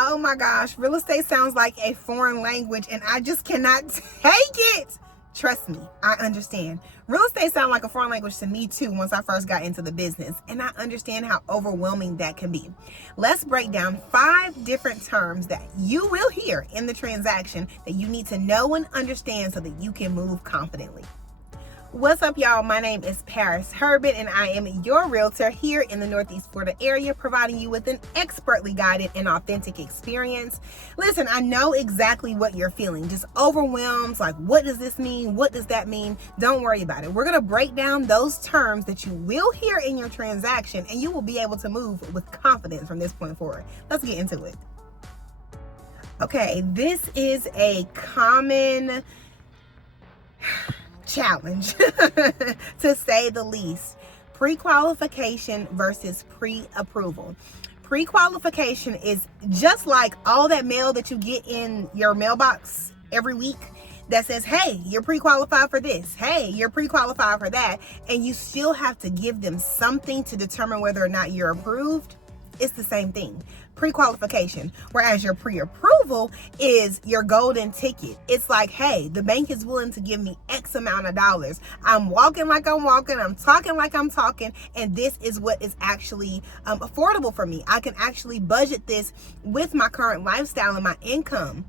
Oh my gosh, real estate sounds like a foreign language and I just cannot take it. Trust me, I understand. Real estate sounds like a foreign language to me too once I first got into the business, and I understand how overwhelming that can be. Let's break down 5 different terms that you will hear in the transaction that you need to know and understand so that you can move confidently. What's up, y'all? My name is Paris Herbert, and I am your realtor here in the Northeast Florida area, providing you with an expertly guided and authentic experience. Listen, I know exactly what you're feeling, just overwhelmed, like, what does this mean? What does that mean? Don't worry about it. We're going to break down those terms that you will hear in your transaction, and you will be able to move with confidence from this point forward. Let's get into it. Okay, this is a common challenge to say the least. Pre-qualification versus pre-approval. Pre-qualification is just like all that mail that you get in your mailbox every week that says, hey, you're pre-qualified for this. Hey, you're pre-qualified for that. And you still have to give them something to determine whether or not you're approved. It's the same thing. Pre-qualification, whereas your pre-approval is your golden ticket. It's like, hey, the bank is willing to give me X amount of dollars. I'm walking like I'm walking. I'm talking like I'm talking. And this is what is actually affordable for me. I can actually budget this with my current lifestyle and my income.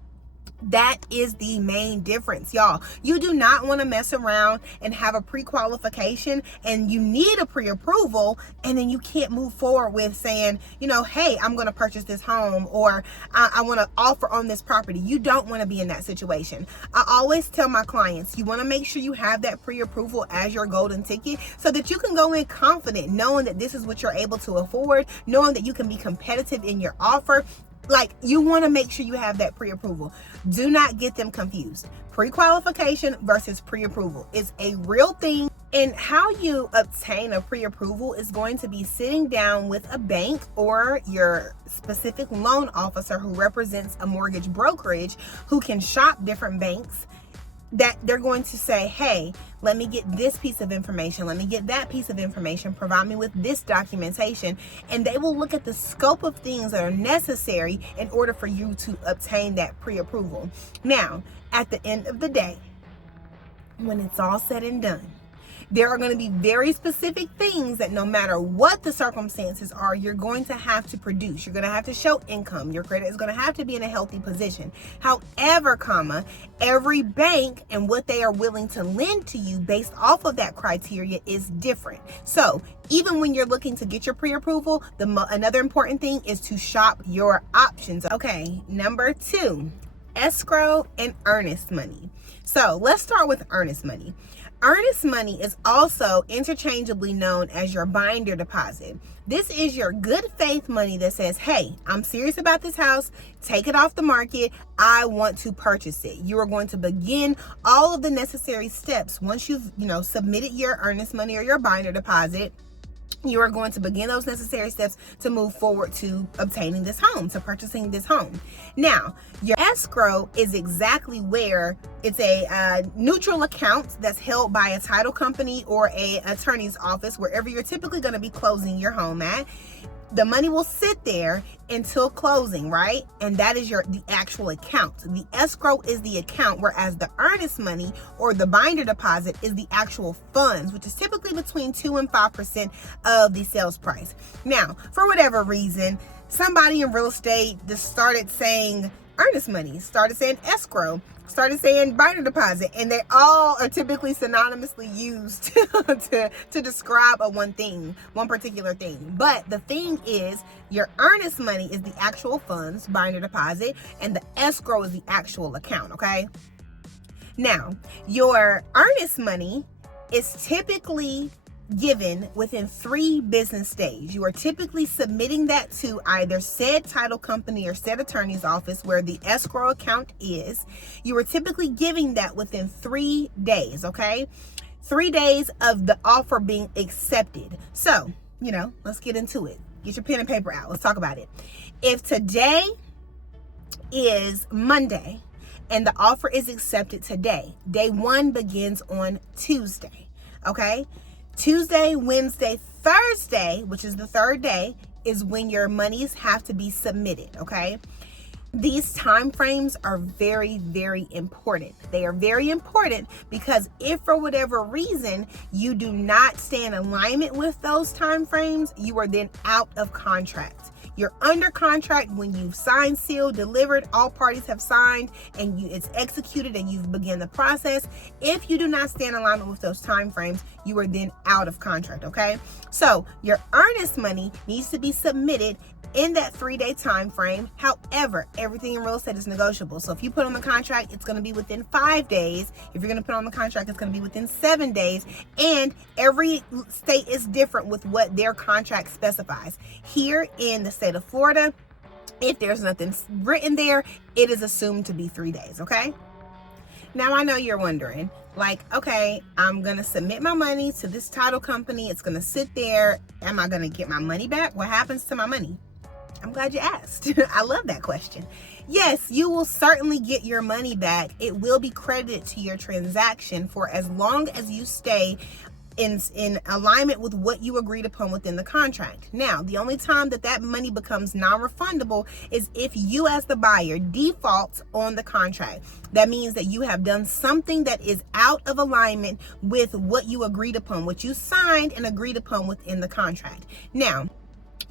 That is the main difference, y'all. You do not want to mess around and have a pre-qualification and you need a pre-approval and then you can't move forward with saying, hey, I'm going to purchase this home or I want to offer on this property. You don't want to be in that situation. I always tell my clients, you want to make sure you have that pre-approval as your golden ticket so that you can go in confident, knowing that this is what you're able to afford, knowing that you can be competitive in your offer. Like, you want to make sure you have that pre-approval. Do not get them confused. Pre-qualification versus pre-approval is a real thing. And how you obtain a pre-approval is going to be sitting down with a bank or your specific loan officer who represents a mortgage brokerage who can shop different banks, that they're going to say, hey, let me get this piece of information. Let me get that piece of information. Provide me with this documentation. And they will look at the scope of things that are necessary in order for you to obtain that pre-approval. Now, at the end of the day, when it's all said and done, there are going to be very specific things that no matter what the circumstances are, you're going to have to produce. You're going to have to show income. Your credit is going to have to be in a healthy position. However, every bank and what they are willing to lend to you based off of that criteria is different. So even when you're looking to get your pre-approval, another important thing is to shop your options. Okay, number 2, escrow and earnest money. So let's start with earnest money. Earnest money is also interchangeably known as your binder deposit. This is your good faith money that says, hey, I'm serious about this house. Take it off the market. I want to purchase it. You are going to begin all of the necessary steps. Once you've, submitted your earnest money or your binder deposit, you are going to begin those necessary steps to move forward to obtaining this home, to purchasing this home. Now, your escrow is exactly where it's a neutral account that's held by a title company or a attorney's office, wherever you're typically going to be closing your home at. The money will sit there until closing, right? And that is the actual account. The escrow is the account, whereas the earnest money or the binder deposit is the actual funds, which is typically between 2 and 5% of the sales price. Now, for whatever reason, somebody in real estate just started saying earnest money, started saying escrow, started saying binder deposit, and they all are typically synonymously used to describe one particular thing. But the thing is, your earnest money is the actual funds, binder deposit, and the escrow is the actual account, okay? Now, your earnest money is typically given within 3 business days. You are typically submitting that to either said title company or said attorney's office where the escrow account is. You are typically giving that within 3 days, okay? 3 days of the offer being accepted. So, let's get into it. Get your pen and paper out. Let's talk about it. If today is Monday and the offer is accepted today, day 1 begins on Tuesday, okay? Tuesday, Wednesday, Thursday, which is the 3rd day, is when your monies have to be submitted, okay? These time frames are very, very important. They are very important because if for whatever reason you do not stay in alignment with those time frames, you are then out of contract. You're under contract when you've signed, sealed, delivered, all parties have signed, and it's executed and you've begun the process. If you do not stay in alignment with those time frames, you are then out of contract, okay? So your earnest money needs to be submitted in that 3-day time frame. However, everything in real estate is negotiable. So if you put on the contract, it's going to be within 5 days. If you're going to put on the contract, it's going to be within 7 days. And every state is different with what their contract specifies. Here in the state of Florida, if there's nothing written there, it is assumed to be 3 days, okay? Now, I know you're wondering, like, okay, I'm going to submit my money to this title company. It's going to sit there. Am I going to get my money back? What happens to my money? I'm glad you asked. I love that question. Yes, you will certainly get your money back. It will be credited to your transaction for as long as you stay in alignment with what you agreed upon within the contract. Now, the only time that money becomes non-refundable is if you as the buyer defaults on the contract. That means that you have done something that is out of alignment with what you agreed upon, what you signed and agreed upon within the contract. Now,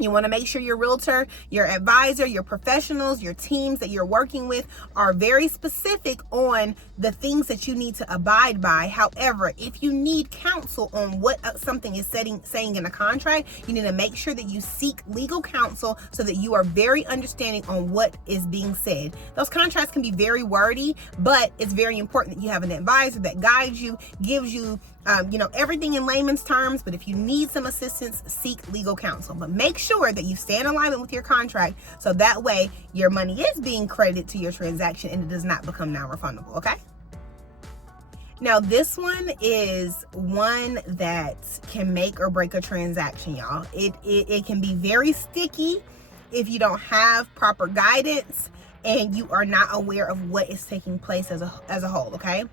you want to make sure your realtor, your advisor, your professionals, your teams that you're working with are very specific on the things that you need to abide by. However, if you need counsel on what something is saying in a contract, you need to make sure that you seek legal counsel so that you are very understanding on what is being said. Those contracts can be very wordy, but it's very important that you have an advisor that guides you, gives you everything in layman's terms. But if you need some assistance, seek legal counsel. But make sure that you stay in alignment with your contract so that way your money is being credited to your transaction and it does not become non-refundable, okay? Now, this one is one that can make or break a transaction, y'all. It can be very sticky if you don't have proper guidance and you are not aware of what is taking place as a whole, okay?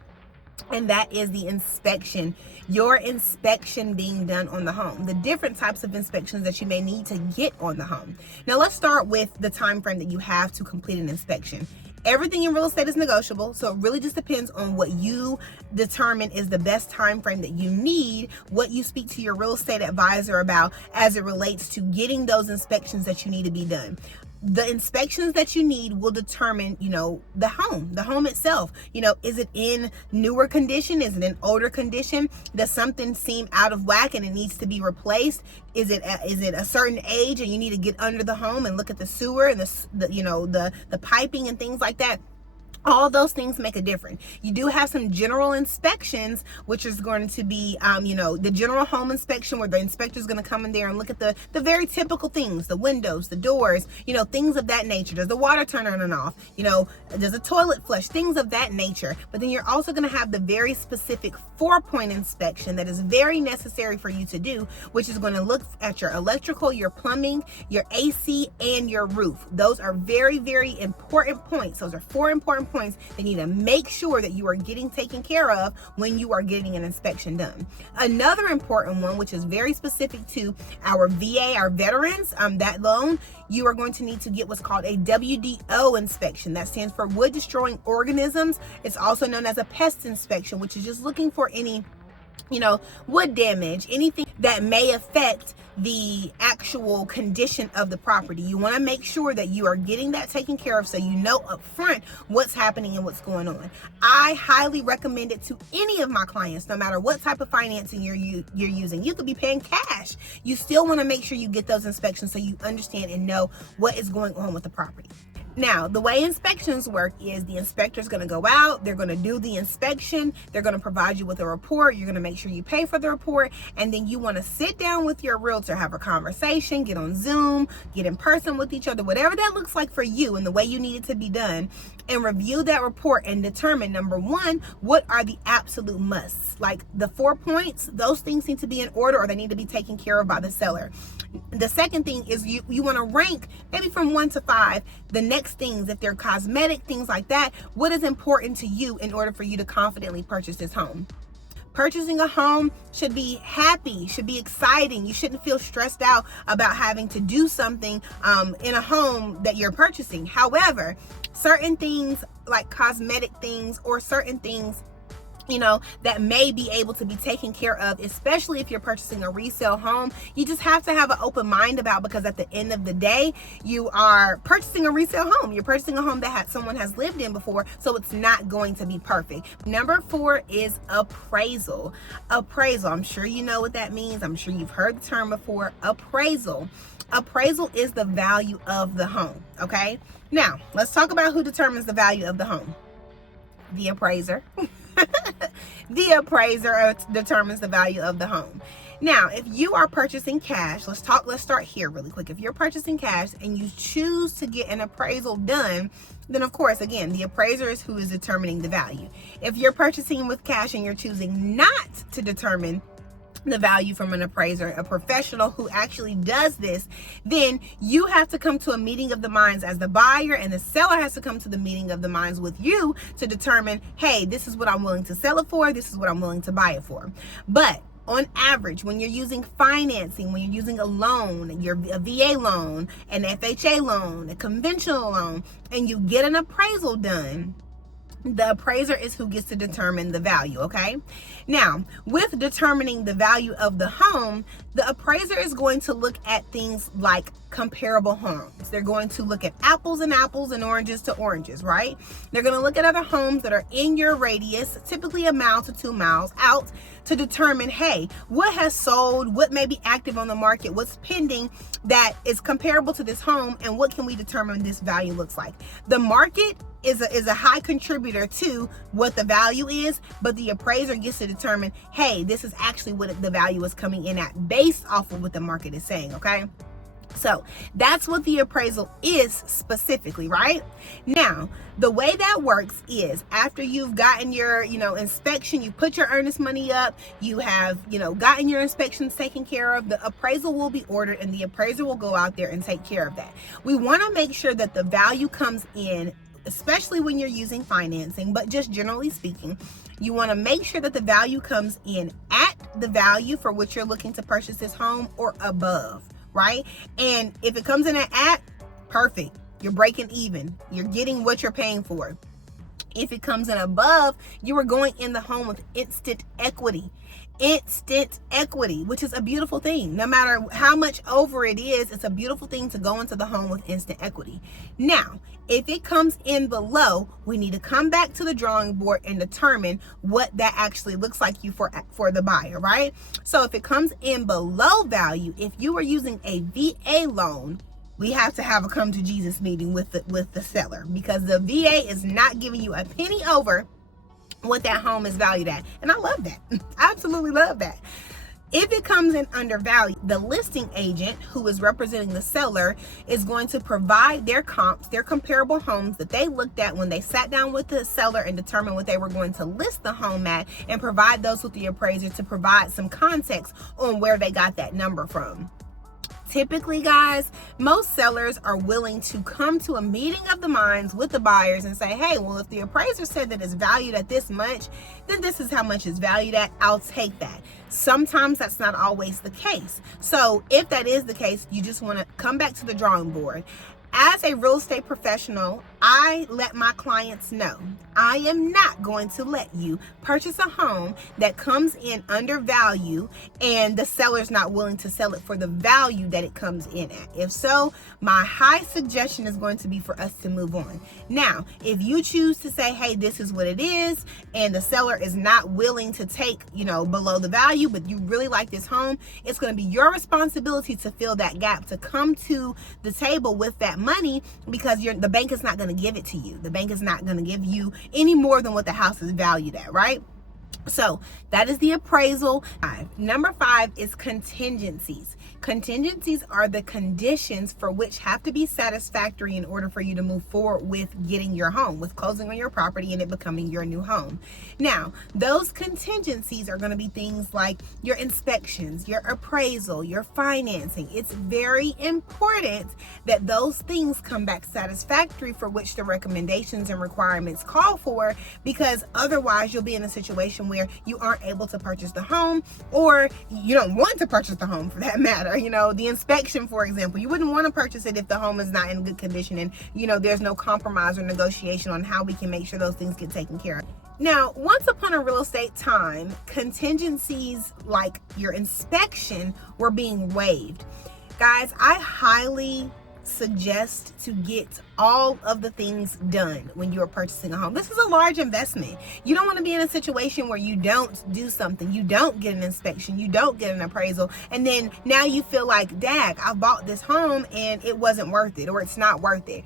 And that is the inspection, your inspection being done on the home, the different types of inspections that you may need to get on the home. Now, let's start with the time frame that you have to complete an inspection. Everything in real estate is negotiable, so it really just depends on what you determine is the best time frame that you need, what you speak to your real estate advisor about as it relates to getting those inspections that you need to be done. The inspections that you need will determine, the home itself. Is it in newer condition? Is it in older condition? Does something seem out of whack and it needs to be replaced? Is it a certain age and you need to get under the home and look at the sewer and the piping and things like that? All those things make a difference. You do have some general inspections, which is going to be, the general home inspection where the inspector is going to come in there and look at the very typical things, the windows, the doors, things of that nature. Does the water turn on and off? Does the toilet flush? Things of that nature. But then you're also going to have the very specific 4-point inspection that is very necessary for you to do, which is going to look at your electrical, your plumbing, your AC, and your roof. Those are very, very important points. Those are 4 important points they need to make sure that you are getting taken care of when you are getting an inspection done. Another important one, which is very specific to our VA, our veterans, that loan, you are going to need to get what's called a WDO inspection. That stands for wood destroying organisms. It's also known as a pest inspection, which is just looking for any wood damage, anything that may affect the actual condition of the property. You want to make sure that you are getting that taken care of so you know up front what's happening and what's going on. I highly recommend it to any of my clients, no matter what type of financing you're using. You could be paying cash. You still want to make sure you get those inspections so you understand and know what is going on with the property. Now, the way inspections work is the inspector is going to go out, they're going to do the inspection, they're going to provide you with a report, you're going to make sure you pay for the report, and then you want to sit down with your realtor, have a conversation, get on Zoom, get in person with each other, whatever that looks like for you and the way you need it to be done, and review that report and determine, number one, what are the absolute musts. Like the 4 points, those things need to be in order or they need to be taken care of by the seller. The second thing is you want to rank maybe from 1 to 5 the next things, if they're cosmetic, things like that, what is important to you in order for you to confidently purchase this home. Purchasing a home should be happy, should be exciting. You shouldn't feel stressed out about having to do something in a home that you're purchasing. However, certain things like cosmetic things or certain things that may be able to be taken care of, especially if you're purchasing a resale home, you just have to have an open mind about, because at the end of the day, you are purchasing a resale home. You're purchasing a home that someone has lived in before, so it's not going to be perfect. Number 4 is appraisal. Appraisal, I'm sure you know what that means. I'm sure you've heard the term before. Appraisal is the value of the home, okay? Now, let's talk about who determines the value of the home. The appraiser. The appraiser determines the value of the home. Now, if you are purchasing cash, let's start here really quick. If you're purchasing cash and you choose to get an appraisal done, then of course, again, the appraiser is who is determining the value. If you're purchasing with cash and you're choosing not to determine the value from an appraiser, a professional who actually does this, then you have to come to a meeting of the minds as the buyer, and the seller has to come to the meeting of the minds with you to determine, hey, this is what I'm willing to sell it for, this is what I'm willing to buy it for. But on average, when you're using financing, when you're using a loan, a VA loan, an FHA loan, a conventional loan, and you get an appraisal done, the appraiser is who gets to determine the value, okay? Now, with determining the value of the home, the appraiser is going to look at things like comparable homes. They're going to look at apples and apples and oranges to oranges, right? They're going to look at other homes that are in your radius, typically 1 mile to 2 miles out, to determine, hey, what has sold, what may be active on the market, what's pending that is comparable to this home, and what can we determine this value looks like. The market is a high contributor to what the value is, but the appraiser gets to determine, hey, this is actually what the value is coming in at based off of what the market is saying, okay? So that's what the appraisal is specifically, right? Now, the way that works is after you've gotten your, inspection, you put your earnest money up, you have, gotten your inspections taken care of, the appraisal will be ordered and the appraiser will go out there and take care of that. We want to make sure that the value comes in, especially when you're using financing, but just generally speaking, you want to make sure that the value comes in at the value for which you're looking to purchase this home or above, right? And if it comes in at, perfect. You're breaking even. You're getting what you're paying for. If it comes in above, you are going in the home with instant equity. Instant equity, which is a beautiful thing. No matter how much over it is, it's a beautiful thing to go into the home with instant equity. Now, if it comes in below, we need to come back to the drawing board and determine what that actually looks like for the buyer, right? So if it comes in below value, if you are using a VA loan, we have to have a come to Jesus meeting with the seller, because the VA is not giving you a penny over what that home is valued at. And I love that. I absolutely love that. If it comes in undervalued, the listing agent who is representing the seller is going to provide their comps, their comparable homes that they looked at when they sat down with the seller and determined what they were going to list the home at, and provide those with the appraiser to provide some context on where they got that number from. Typically, guys, most sellers are willing to come to a meeting of the minds with the buyers and say, hey, well, if the appraiser said that it's valued at this much, then this is how much it's valued at. I'll take that. Sometimes that's not always the case. So if that is the case, you just want to come back to the drawing board. As a real estate professional, I let my clients know I am not going to let you purchase a home that comes in undervalue and the seller's not willing to sell it for the value that it comes in at. If so, my high suggestion is going to be for us to move on. Now, if you choose to say, hey, this is what it is, and the seller is not willing to take, below the value, but you really like this home, it's going to be your responsibility to fill that gap, to come to the table with that money, because the bank is not going to give it to you. The bank is not going to give you any more than what the house is valued at, right? So that is the appraisal. Number 5 is contingencies. Contingencies are the conditions for which have to be satisfactory in order for you to move forward with getting your home, with closing on your property and it becoming your new home. Now, those contingencies are going to be things like your inspections, your appraisal, your financing. It's very important that those things come back satisfactory for which the recommendations and requirements call for, because otherwise you'll be in a situation where you aren't able to purchase the home, or you don't want to purchase the home for that matter. You know, the inspection, for example, you wouldn't want to purchase it if the home is not in good condition and, you know, there's no compromise or negotiation on how we can make sure those things get taken care of. Now, once upon a real estate time, contingencies like your inspection were being waived. Guys, I highly suggest to get all of the things done when you are purchasing a home. This is a large investment. You don't want to be in a situation where you don't do something, you don't get an inspection, you don't get an appraisal, and then now you feel like, dag, I bought this home and it wasn't worth it, or it's not worth it.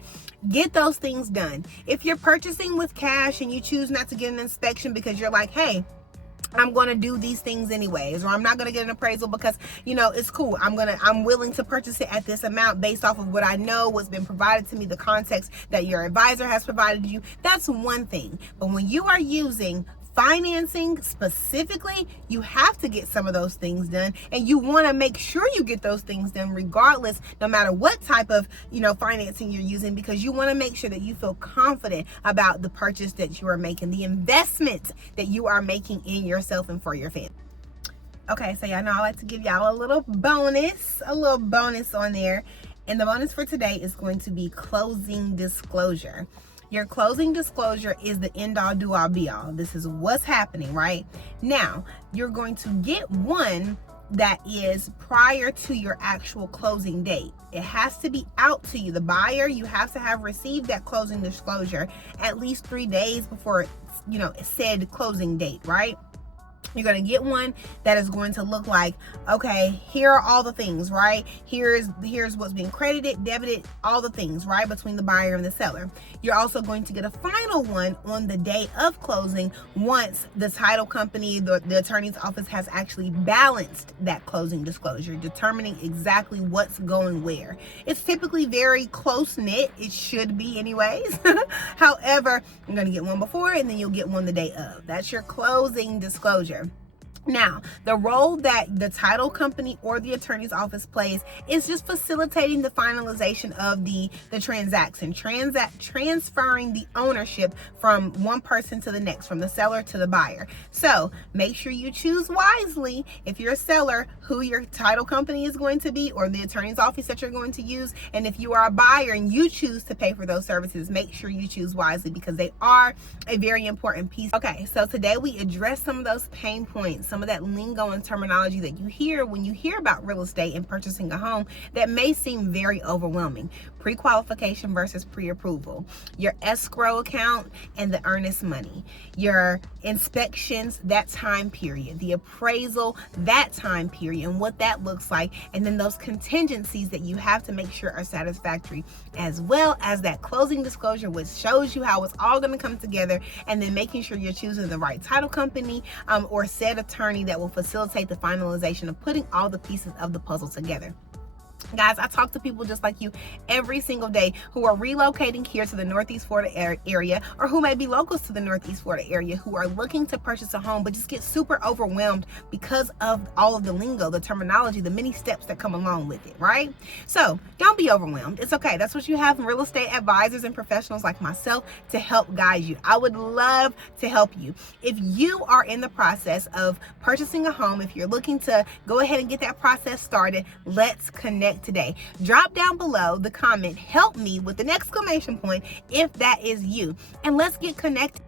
Get those things done. If you're purchasing with cash and you choose not to get an inspection because you're like, hey, I'm going to do these things anyways, or I'm not going to get an appraisal because, you know, it's cool. I'm willing to purchase it at this amount based off of what I know, what's been provided to me, the context that your advisor has provided you. That's one thing. But when you are using financing specifically, you have to get some of those things done, and you want to make sure you get those things done regardless, no matter what type of, you know, financing you're using, because you want to make sure that you feel confident about the purchase that you are making, the investment that you are making in yourself and for your family. Okay, so y'all know I like to give y'all a little bonus on there, and the bonus for today is going to be closing disclosure. Your closing disclosure is the end all do all be all. This is what's happening right now. You're going to get one that is prior to your actual closing date. It has to be out to you, the buyer. You have to have received that closing disclosure at least 3 days before, you know, said closing date, right? You're going to get one that is going to look like, okay, here are all the things, right? Here's what's being credited, debited, all the things, right, between the buyer and the seller. You're also going to get a final one on the day of closing once the title company, the attorney's office has actually balanced that closing disclosure, determining exactly what's going where. It's typically very close-knit. It should be anyways. However, you're going to get one before and then you'll get one the day of. That's your closing disclosure. Now, the role that the title company or the attorney's office plays is just facilitating the finalization of the transaction, transferring the ownership from one person to the next, from the seller to the buyer. So make sure you choose wisely if you're a seller who your title company is going to be, or the attorney's office that you're going to use. And if you are a buyer and you choose to pay for those services, make sure you choose wisely, because they are a very important piece. Okay, so today we address some of those pain points, some of that lingo and terminology that you hear when you hear about real estate and purchasing a home that may seem very overwhelming. Pre-qualification versus pre-approval, your escrow account and the earnest money, your inspections, that time period, the appraisal, that time period, and what that looks like, and then those contingencies that you have to make sure are satisfactory, as well as that closing disclosure, which shows you how it's all going to come together, and then making sure you're choosing the right title company or said attorney that will facilitate the finalization of putting all the pieces of the puzzle together. Guys, I talk to people just like you every single day who are relocating here to the Northeast Florida area, or who may be locals to the Northeast Florida area, who are looking to purchase a home but just get super overwhelmed because of all of the lingo, the terminology, the many steps that come along with it, right? So don't be overwhelmed. It's okay. That's what you have real estate advisors and professionals like myself to help guide you. I would love to help you. If you are in the process of purchasing a home, if you're looking to go ahead and get that process started, let's connect today. Drop down below the comment, help me, with an exclamation point if that is you, and let's get connected.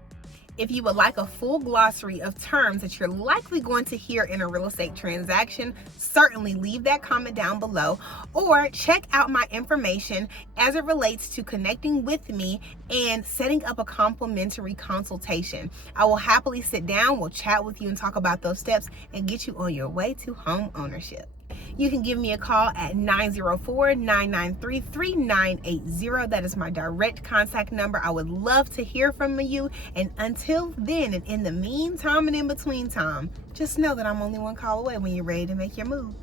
If you would like a full glossary of terms that you're likely going to hear in a real estate transaction, certainly leave that comment down below, or check out my information as it relates to connecting with me and setting up a complimentary consultation. I will happily sit down, we'll chat with you and talk about those steps and get you on your way to home ownership. You can give me a call at 904-993-3980. That is my direct contact number. I would love to hear from you. And until then, and in the meantime and in between time, just know that I'm only one call away when you're ready to make your move.